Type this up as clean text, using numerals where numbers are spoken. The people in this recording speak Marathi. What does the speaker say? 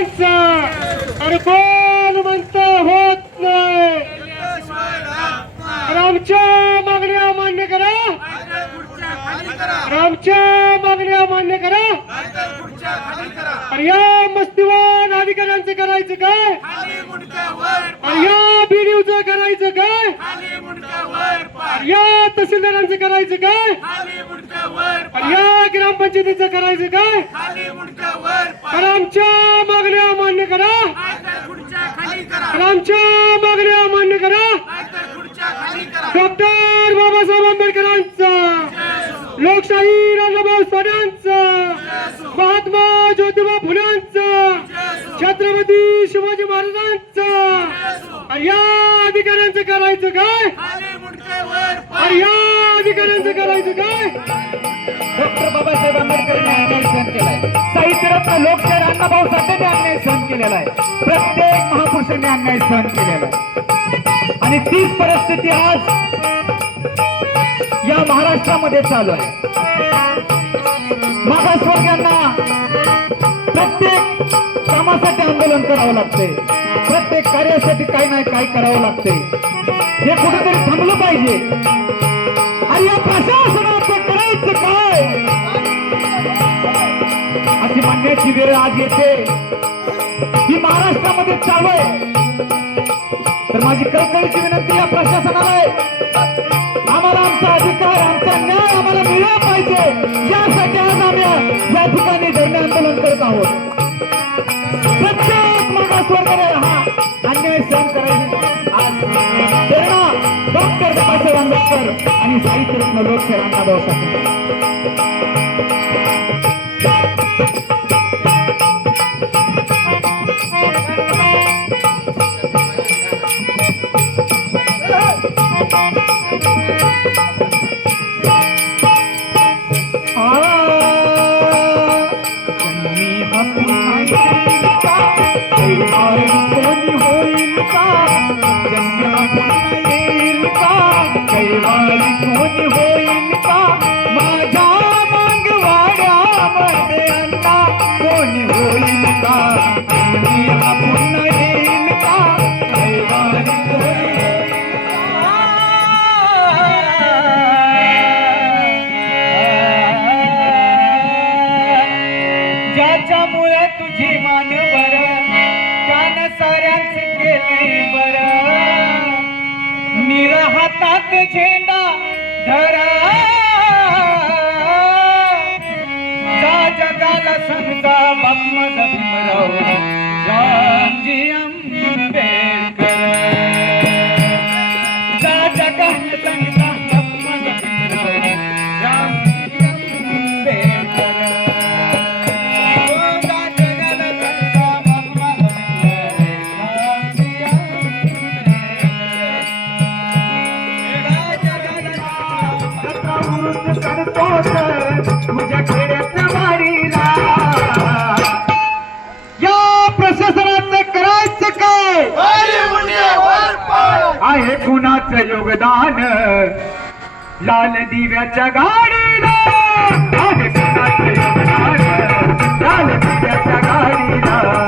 मांडकरांचा अरे कोण म्हणतं होत नाही आमच्या मागण्या मान्य करा आमच्या मागण्या मान्य करा अरे या मस्तीवान अधिकाऱ्यांचं करायचं काय अरे या बीडीओचं करायचं काय अरे या तहसीलदारांचं करायचं काय अरे या ग्रामपंचायतीचं करायचं काय अरे आमच्या मागण्या मान्य करा अरे आमच्या मागण्या मान्य करा डॉक्टर बाबासाहेब आंबेडकरांचा लोकशाही राजाभाऊ साठ्यांचा महात्मा ज्योतिबा फुल्यांचा छत्रपती शिवाजी महाराजांचा अरे या अधिकाऱ्यांचं करायचं काय अरे या अधिकाऱ्यांचं करायचं काय डॉक्टर बाबासाहेब आंबेडकरांनी अन्याय सहन केलाय साहित्यरत्न लोकशाहीर अण्णाभाऊ साठेंनी अन्याय सहन केलेला आहे प्रत्येक महापुरुषांनी अन्याय सहन केलेला आहे आणि तीच परिस्थिती आज या महाराष्ट्रामध्ये चालू आहे मागासवर्गीयांना प्रत्येक कामासाठी आंदोलन करावं लागते प्रत्येक कार्यासाठी काही नाही काय करावं लागते हे कुठेतरी थांबलं पाहिजे आणि या प्रशासनाचं करायचं काय अशी म्हणण्याची वेळ आज येते ही महाराष्ट्रामध्ये चालू आहे तर माझी कळकळीची विनंती या प्रशासनाला आहे आम्हाला आमचा अधिकार आमचा न्याय आम्हाला मिळाला पाहिजे यासाठी आज आम्ही या ठिकाणी धरणे आंदोलन करत आहोत प्रत्येक मागासवर्गाने हा अन्याय सहन करायचे आज प्रेरणा डॉक्टर बाबासाहेब आंबेडकर आणि साहित्यरत्न लोकशाहीर अण्णाभाऊ साठे ज्याच्यामुळे तुझी मान बर त्यानं साऱ्यांच केले बर निर हातात झेंडा धरा जा जगाला समजा बाप्पा भीमराव रामजी आंबेडकर जा जगाला समजा बाप्पा भीमराव रामजी आंबेडकर तुझ्या खेड्यातल्या वारीला या प्रशासनाचं करायचं काय आहे कुणाचं योगदान लाल दिव्याच्या गाडीला आहे कुणाचं योगदान लाल दिव्याच्या गाडीला